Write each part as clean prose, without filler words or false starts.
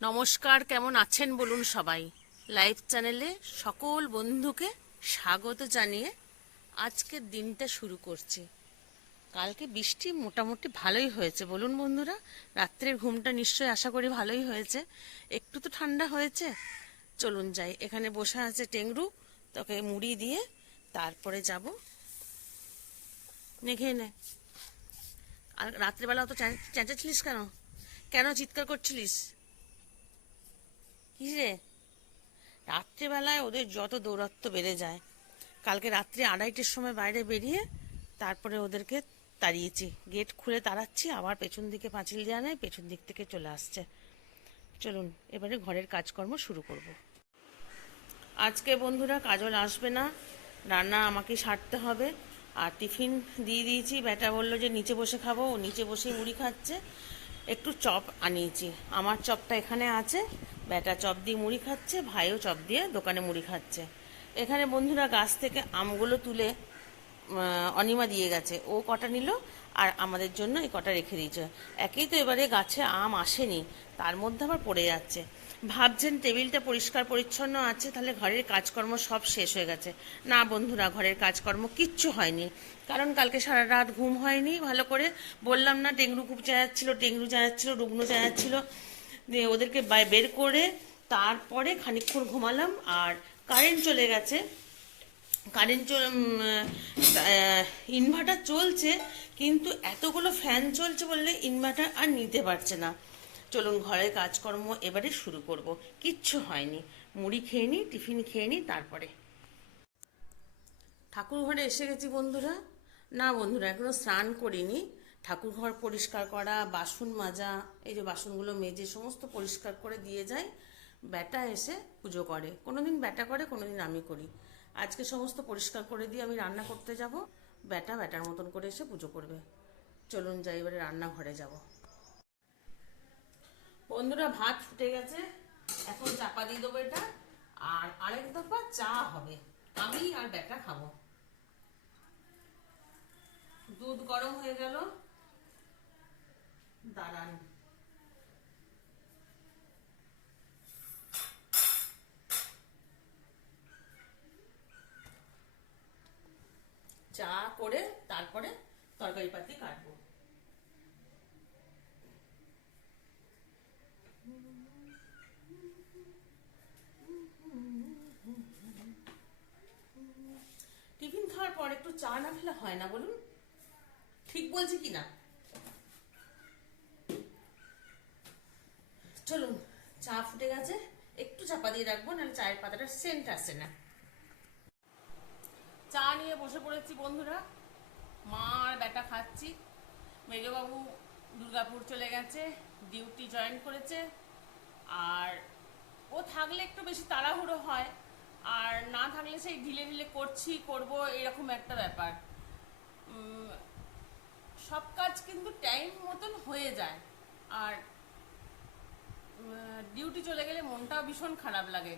নমস্কার, কেমন আছেন বলুন সবাই। লাইভ চ্যানেলে সকল বন্ধুকে স্বাগত জানিয়ে আজকের দিনটা শুরু করছি। কালকে বৃষ্টি মোটামুটি ভালোই হয়েছে বলুন বন্ধুরা। রাত্রের ঘুমটা নিশ্চয়ই আশা করি ভালোই হয়েছে, একটু তো ঠান্ডা হয়েছে। চলুন যাই, এখানে বসে আছে টেংরু, তোকে মুড়ি দিয়ে তারপরে যাব। খেয়ে নে। আর রাত্রেবেলা অত চেঁচাচ্ছিলিস কেন? কেন চিৎকার করছিলিস? কি রে? রাত্রেবেলায় ওদের যত দৌরাত্ম্য বেড়ে যায়। কালকে রাত্রে 2:30-এর সময় বাইরে বেরিয়ে তারপরে ওদেরকে তাড়িয়েছি। গেট খুলে তাড়াচ্ছি, আবার পেছন দিকে পাঁচিল দেওয়া নেই, পেছন দিক থেকে চলে আসছে। চলুন এবারে ঘরের কাজকর্ম শুরু করব। আজকে বন্ধুরা কাজল আসবে না, রান্না আমাকে সারতে হবে। আর টিফিন দিয়ে দিয়েছি, বেটা বলল যে নিচে বসে খাবো, ও নিচে বসে মুড়ি খাচ্ছে। একটু চপ আনিয়েছি, আমার চপটা এখানে আছে, বেটা চপ দিয়ে মুড়ি খাচ্ছে, ভাইও চপ দিয়ে দোকানে মুড়ি খাচ্ছে। এখানে বন্ধুরা গাছ থেকে আমগুলো তুলে অনিমা দিয়ে গেছে, ও কটা নিল আর আমাদের জন্য এই কটা রেখে দিয়েছে। একেই তো এবারে গাছে আম আসেনি, তার মধ্যে আবার পড়ে যাচ্ছে। ভাবছেন টেবিলটা পরিষ্কার পরিচ্ছন্ন আছে, তাহলে ঘরের কাজকর্ম সব শেষ হয়ে গেছে। না বন্ধুরা, ঘরের কাজকর্ম কিচ্ছু হয়নি, কারণ কালকে সারা রাত ঘুম হয়নি ভালো করে। বললাম না, টেংরু খুব চেঁচাচ্ছিল, টেংরু চেঁচাচ্ছিল, রুগ্ন চেঁচাচ্ছিল। দিয়ে ওদেরকে বের করে তারপরে খানিকক্ষণ ঘুমালাম। আর কারেন্ট চলে গেছে। কারেন্ট ইনভার্টার চলছে, কিন্তু এতগুলো ফ্যান চলছে বললে ইনভার্টার আর নিতে পারছে না। চলুন ঘরের কাজকর্ম এবারে শুরু করব। কিচ্ছু হয়নি, মুড়ি খেয়ে নিই, টিফিন খেয়ে নিই, তারপরে ঠাকুর ঘরে এসে গেছি বন্ধুরা। না বন্ধুরা, এখনো স্নান করিনি। ঠাকুর ঘর পরিষ্কার করা, বাসন মাজা, এই যে বাসনগুলো মেজে সমস্ত পরিষ্কার করে দিয়ে যায়। ব্যাটা এসে পুজো করে, কোনোদিন ব্যাটা করে, কোনোদিন আমি করি। আজকে সমস্ত পরিষ্কার করে দিয়ে আমি রান্না করতে যাব। ব্যাটা ব্যাটার মতন করে এসে পুজো করবে। চলুন যাই, এবারে রান্নাঘরে যাব। বন্ধুরা ভাত ফুটে গেছে, এখন চাপা দিয়ে দেবো এটা। আর আরেক দফা চা হবে, আমি আর ব্যাটা খাবো। দুধ গরম হয়ে গেল, দাঁড়ান। চা করে তারপরে তরকারি পাতি কাটবো। টিফিন খাওয়ার পর একটু চা না খেলে হয় না বলুন, ঠিক বলছি কি না? চলুন, চা ফুটে গেছে, একটু চাপা দিয়ে রাখবো, নাহলে চায়ের পাতাটা সেন্ট আসে না। চা নিয়ে বসে পড়েছি বন্ধুরা, মা আর বেটা খাচ্ছি। মেজবাবু দুর্গাপুর চলে গেছে, ডিউটি জয়েন করেছে। আর ও থাকলে একটু বেশি তাড়াহুড়ো হয়, আর না থাকলে সেই ঢিলে ঢিলে করব, এরকম একটা ব্যাপার। সব কাজ কিন্তু টাইম মতন হয়ে যায়। আর ডিউটি চলে গেলে মনটাও ভীষণ খারাপ লাগে।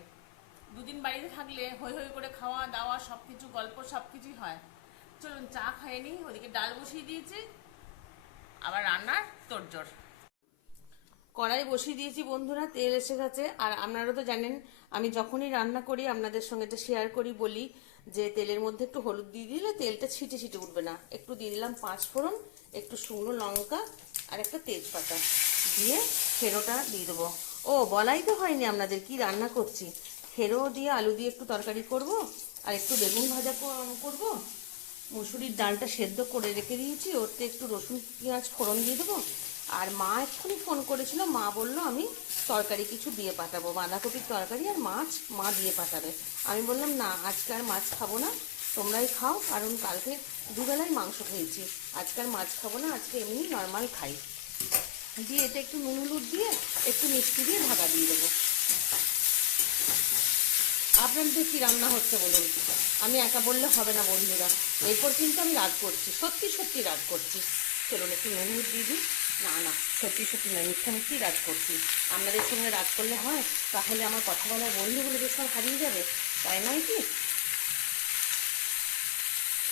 দুদিন বাড়িতে থাকলে হই হই করে খাওয়া দাওয়া সব কিছু, গল্প সব কিছুই হয়। চলুন চা খাইয়ে নিই, ওদিকে ডাল বসিয়ে দিয়েছি, আবার রান্নার তোড়জোড়। কড়াই বসিয়ে দিয়েছি বন্ধুরা, তেল এসে গেছে। আর আপনারা তো জানেন, আমি যখনই রান্না করি আপনাদের সঙ্গে এটা শেয়ার করি, বলি যে তেলের মধ্যে একটু হলুদ দিয়ে দিলে তেলটা ছিটে ছিটে উঠবে না। একটু দিয়ে দিলাম 5 ফোড়ন, একটু শুকনো লঙ্কা আর একটা তেজপাতা দিয়ে খেরোটা দিয়ে দেবো। ও বলাই তো হয়নি আপনাদের কি রান্না করছি। খেরো দিয়ে আলু দিয়ে একটু তরকারি করব, আর একটু বেগুন ভাজা করব। মুসুরির ডালটা সেদ্ধ করে রেখে দিয়েছি, ওতে একটু রসুন পেঁয়াজ ফোড়ন দিয়ে দেবো। আর মা এক্ষুনি ফোন করেছিল, মা বলল আমি তরকারি কিছু দিয়ে পাঠাবো, বাঁধাকপির তরকারি আর মাছ মা দিয়ে পাঠাবে। আমি বললাম না, আজকে আর মাছ খাবো না, তোমরাই খাও, কারণ কালকে দুবেলায় মাংস খেয়েছি, আজকে আর মাছ খাবো না, আজকে এমনি নর্মাল খাই। দিয়ে এটা একটু নুন হলুদ দিয়ে একটু মিষ্টি দিয়ে ঢাকা দিয়ে দেবো। আপনাদের কি রান্না হচ্ছে বলুন, আমি একা বললে হবে না বন্ধুরা। এরপর কিন্তু আমি রাগ করছি, সত্যি সত্যি রাগ করছি। চলুন একটু নুন দিয়ে দিই। না না, সত্যি সত্যি না, মিথ্যা মিথ্যি রাগ করছি। আপনাদের সঙ্গে রাগ করলে হয়? তাহলে আমার কথা বলার বন্ধুগুলো যে সব হারিয়ে যাবে, তাই নয় কি?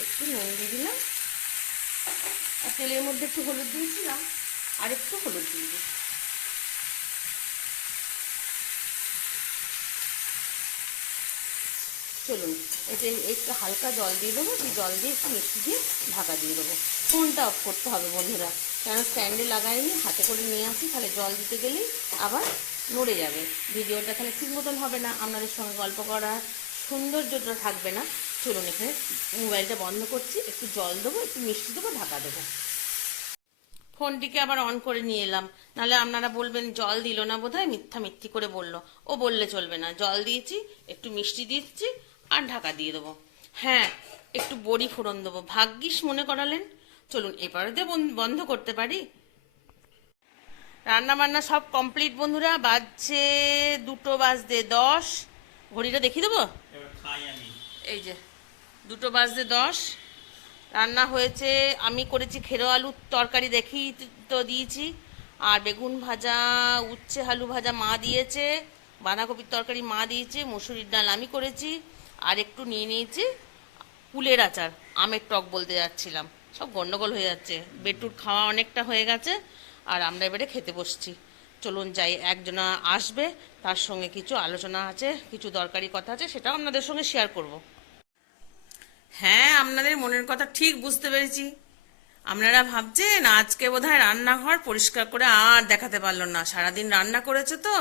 একটু নুন দিয়ে দিলাম, আর তেলের মধ্যে একটু হলুদ দিয়েছিলাম, আর একটু হলুদ দিয়ে দিই। চলুন এতে একটু হালকা জল দিয়ে দেবো, সেই জল দিয়ে একটু মিষ্টি দিয়ে ঢাকা দিয়ে দেবো। ফোনটা অফ করতে হবে বন্ধুরা, কেন স্ট্যান্ডে লাগাইনি, হাতে করে নিয়ে আসি, তাহলে জল দিতে গেলেই আবার নড়ে যাবে, ভিডিওটা তাহলে ঠিক মতন হবে না, আপনাদের সঙ্গে গল্প করার সৌন্দর্যটা থাকবে না। চলুন এখানে মোবাইলটা বন্ধ করছি, একটু জল দেবো, একটু মিষ্টি দেবো, ঢাকা দেবো। ফোনটিকে আবার অন করে নিয়ে এলাম, নাহলে আপনারা বলবেন জল দিল না বোধহয়, মিথ্যা মিথ্যি করে বললো। ও বললে চলবে না, জল দিয়েছি, একটু মিষ্টি দিচ্ছি আর ঢাকা দিয়ে দেবো। হ্যাঁ, একটু বড়ি ফোড়ন দেবো, ভাগ্যিস মনে করালেন। চলুন এবারে দিয়ে বন্ধ করতে পারি। রান্না বান্না সব কমপ্লিট বন্ধুরা, বাজছে 2:10। ঘড়িটা দেখিয়ে দেবো, এই যে 2:10। রান্না হয়েছে, আমি করেছি খেরো আলুর তরকারি, দেখি তো দিয়েছি, আর বেগুন ভাজা, উচ্ছে আলু ভাজা মা দিয়েছে, বাঁধাকপির তরকারি মা দিয়েছে, মুসুরির ডাল আমি করেছি, আর একটু নিয়ে নিয়েছি কুলের আচার, আমের টক বলতে যাচ্ছিলাম, সব গন্ডগোল হয়ে যাচ্ছে। বেটুর খাওয়া অনেকটা হয়ে গেছে, আর আমরা এবারে খেতে বসছি। চলুন যাই, একজনা আসবে, তার সঙ্গে কিছু আলোচনা আছে, কিছু দরকারি কথা আছে, সেটাও আপনাদের সঙ্গে শেয়ার করব। হ্যাঁ, আপনাদের মনের কথা ঠিক বুঝতে পেরেছি। আপনারা ভাবছেন আজকে বোধহয় রান্নাঘর পরিষ্কার করে আর দেখাতে পারলো না, সারাদিন রান্না করেছে তো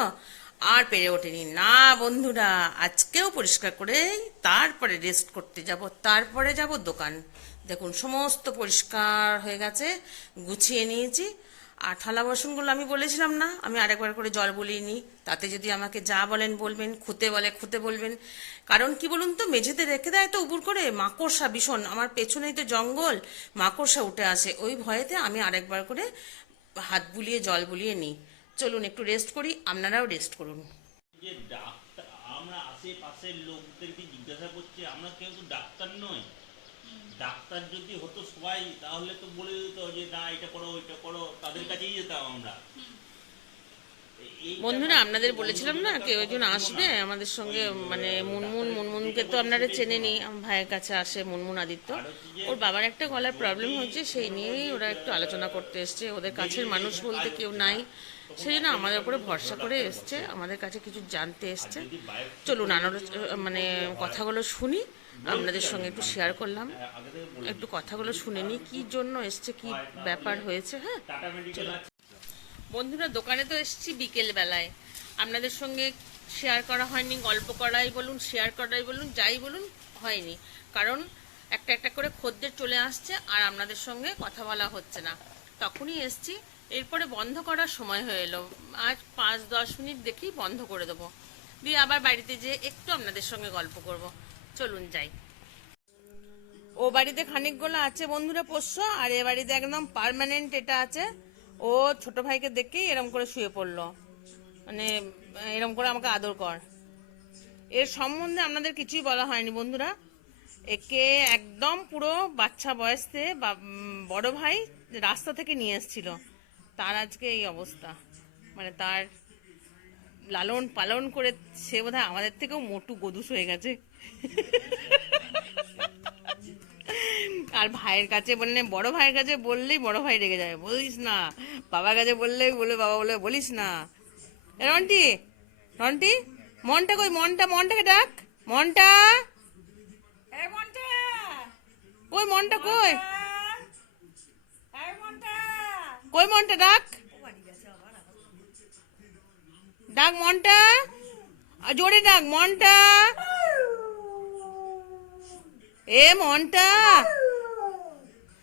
আর পেরে ওঠেনি। না বন্ধুরা, আজকেও পরিষ্কার করে তারপরে রেস্ট করতে যাব, তারপরে যাব দোকান। দেখুন সমস্ত পরিষ্কার হয়ে গেছে, গুছিয়ে নিয়েছি। আর থালা বাসনগুলো আমি বলেছিলাম না, আমি আরেকবার করে জল বলিয়ে নিই, তাতে যদি আমাকে যা বলেন বলবেন, খুঁতে বলে খুঁতে বলবেন। কারণ কি বলুন তো, মেঝেতে রেখে দেয় তো উবুর করে, মাকড়সা ভীষণ, আমার পেছনেই তো জঙ্গল, মাকড়সা উঠে আসে, ওই ভয়েতে আমি আরেকবার করে হাত বুলিয়ে জল বুলিয়ে নিই। চলুন একটু রেস্ট করি, আপনারাও রেস্ট করুন। যে ডাক্তার, আমরা আশেপাশের লোকদেরকে জিজ্ঞাসা করছি, আমরা কেউ তো ডাক্তার নই। ডাক্তার যদি হতো সবাই, তাহলে তো বলে দিত যে না এটা করো ওইটা করো, তাদের কাছেই যেতাম আমরা। বন্ধুরা আপনাদের বলেছিলাম না কেউ একজন আসবে আমাদের সঙ্গে, মানে মুনমুনকে তো আপনারা চেনেনি, আমার ভাইয়ের কাছে আসে মুনমুন আদিত্য, ওর বাবার একটা গলার প্রবলেম হয়েছে, সেই নিয়েই ওরা একটু আলোচনা করতে এসছে। ওদের কাছের মানুষ বলতে কেউ নাই, সেই জন্য আমাদের উপরে ভরসা করে এসছে, আমাদের কাছে কিছু জানতে এসছে। চলুন মানে কথাগুলো শুনি, আপনাদের সঙ্গে একটু শেয়ার করলাম, একটু কথাগুলো শুনে নিই কী জন্য এসছে, কি ব্যাপার হয়েছে। হ্যাঁ বন্ধুরা, দোকানে তো এসেছি বিকেল বেলায়, আপনাদের সঙ্গে শেয়ার করা হয়নি, গল্প করাই বলুন, শেয়ার করাই বলুন, যাই বলুন হয়নি, কারণ একটা একটা করে খদ্দের চলে আসছে আর আপনাদের সঙ্গে কথা বলা হচ্ছে না। তখনই এসছি, এরপরে বন্ধ করার সময় হয়ে এলো, আজ 5-10 মিনিট দেখেই বন্ধ করে দেবো, দিয়ে আবার বাড়িতে যেয়ে একটু আপনাদের সঙ্গে গল্প করব। চলুন যাই। ও বাড়িতে খানিকগুলো আছে বন্ধুরা পোষ্য, আর এ বাড়িতে একদম পার্মানেন্ট এটা আছে। ও ছোট ভাইকে দেখেই এরম করে শুয়ে পড়লো, মানে এরম করে আমাকে আদর কর। এর সম্বন্ধে আপনাদের কিছুই বলা হয়নি বন্ধুরা, একে একদম পুরো বাচ্চা বয়সে বড় ভাই রাস্তা থেকে নিয়ে এসেছিল, তার আজকে এই অবস্থা, মানে তার লালন পালন করে সে বোধহয় আমাদের থেকেও মোটু গদুস হয়ে গেছে। আর ভাইয়ের কাছে বললে, বড় ভাইয়ের কাছে বললেই বড় ভাই রেগে যাবে, বলিস না। বাবার কাছে বললেই বলে, বাবা বলে বলিস না। রন্টি, রন্টি, মনটা কই, মনটাকে ডাক, মনটা কই, মনটা কই, কই মনটা ডাক, ডাক মনটা, জোরে ডাক মনটা, এ মনটা,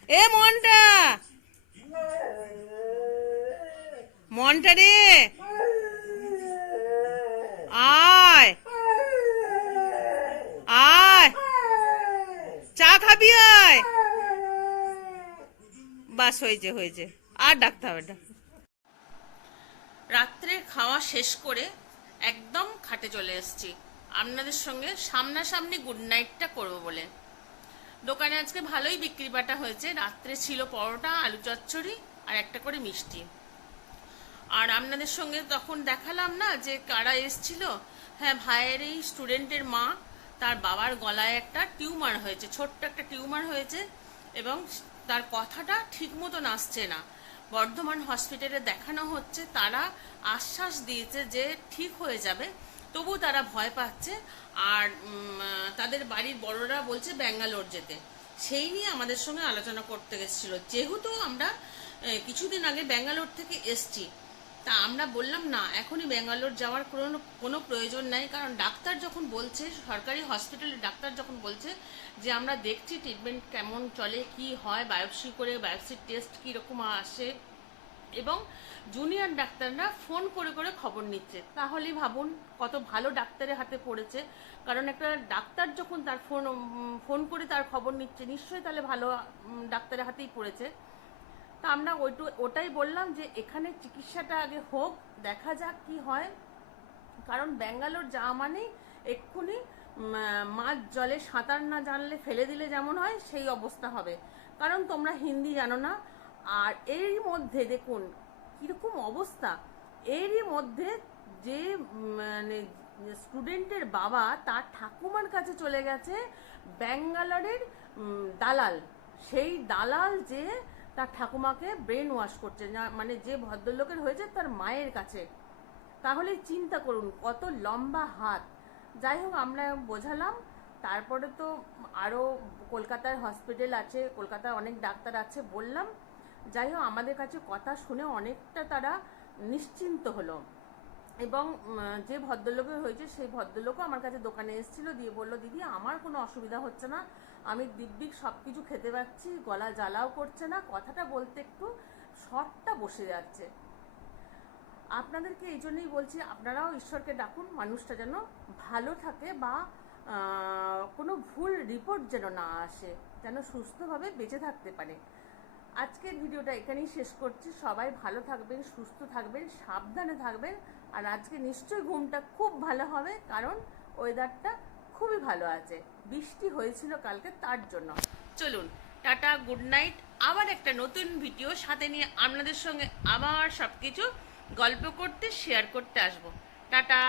এ মনটা, মনটা রে, আয় আয়, চা খাবি আয়, বাস হয়েছে হয়েছে, আর ডাকতে হবে না। রাত্রে খাওয়া শেষ করে একদম খাটে চলে এসেছি, আপনাদের সঙ্গে সামনাসামনি গুড নাইটটা করবো বলে। দোকানে আজকে ভালোই বিক্রি বাটা হয়েছে, রাত্রে ছিল পরোটা, আলু চচ্চড়ি আর একটা করে মিষ্টি। আর আপনাদের সঙ্গে তখন দেখালাম না যে কারা এসছিল, হ্যাঁ ভাইয়ের এই স্টুডেন্টের মা, তার বাবার গলায় একটা টিউমার হয়েছে, ছোট্ট একটা টিউমার হয়েছে, এবং তার কথাটা ঠিক মতন আসছে না। বর্ধমান হসপিটালে দেখানো হচ্ছে, তারা আশ্বাস দিয়েছে যে ঠিক হয়ে যাবে, তবু তারা ভয় পাচ্ছে। আর তাদের বাড়ির বড়রা বলছে ব্যাঙ্গালোর যেতে। সেই নিয়ে আমাদের সঙ্গে আলোচনা করতে গেছিল। যেহেতু আমরা কিছুদিন আগে ব্যাঙ্গালোর থেকে এসছি, তা আমরা বললাম না, এখনই ব্যাঙ্গালোর যাওয়ার কোনো প্রয়োজন নাই। কারণ ডাক্তার যখন বলছে, সরকারি হসপিটালের ডাক্তার যখন বলছে যে আমরা দেখছি ট্রিটমেন্ট কেমন চলে, কি হয়, বায়োপসি করে বায়োপসির টেস্ট কীরকম আসে, এবং জুনিয়র ডাক্তাররা ফোন করে করে খবর নিচ্ছে, তাহলেই ভাবুন কত ভালো ডাক্তারের হাতে পড়েছে। কারণ একটা ডাক্তার যখন তার ফোন করে তার খবর নিচ্ছে, নিশ্চয়ই তাহলে ভালো ডাক্তারের হাতেই পড়েছে। তা আমরা ওটাই বললাম যে এখানে চিকিৎসাটা আগে হোক, দেখা যাক কি হয়। কারণ ব্যাঙ্গালোর যাওয়া মানেই এক্ষুনি মাঝ জলে সাঁতার না জানলে ফেলে দিলে যেমন হয় সেই অবস্থা হবে। কারণ তোমরা হিন্দি জানো না। আর এরই মধ্যে দেখুন কীরকম অবস্থা, এরই মধ্যে যে মানে স্টুডেন্টের বাবা তার ঠাকুমার কাছে চলে গেছে ব্যাঙ্গালোরের দালাল। সেই দালাল যে তার ঠাকুমাকে ব্রেন ওয়াশ করছে, মানে যে ভদ্রলোকের হয়েছে তার মায়ের কাছে। তাহলে চিন্তা করুন কত লম্বা হাত। যাই হোক, আমরা বোঝালাম। তারপরে তো আরও কলকাতার হসপিটাল আছে, কলকাতায় অনেক ডাক্তার আছে, বললাম। যাই হোক, আমাদের কাছে কথা শুনে অনেকটা তারা নিশ্চিন্ত হলো। এবং যে ভদ্রলোকের হয়েছে সেই ভদ্রলোকও আমার কাছে দোকানে এসেছিলো, দিয়ে বললো দিদি আমার কোনো অসুবিধা হচ্ছে না, আমি দিব্যিক সব কিছু খেতে পাচ্ছি, গলা জ্বালাও করছে না, কথাটা বলতে একটু শর্টটা বসে যাচ্ছে। আপনাদেরকে এই জন্যই বলছি, আপনারাও ঈশ্বরকে ডাকুন মানুষটা যেন ভালো থাকে, বা কোনো ভুল রিপোর্ট যেন না আসে, যেন সুস্থভাবে বেঁচে থাকতে পারে। আজকের ভিডিওটা এখানেই শেষ করছি। সবাই ভালো থাকবেন, সুস্থ থাকবেন, সাবধানে থাকবেন। আর আজকে নিশ্চয়ই ঘুমটা খুব ভালো হবে, কারণ ওয়েদারটা খুবই ভালো আছে, বৃষ্টি হয়েছিল কালকে, তার জন্য। চলুন, টাটা, গুড নাইট। আবার একটা নতুন ভিডিও সাথে নিয়ে আপনাদের সঙ্গে আবার সব কিছু গল্প করতে, শেয়ার করতে আসবো। টাটা।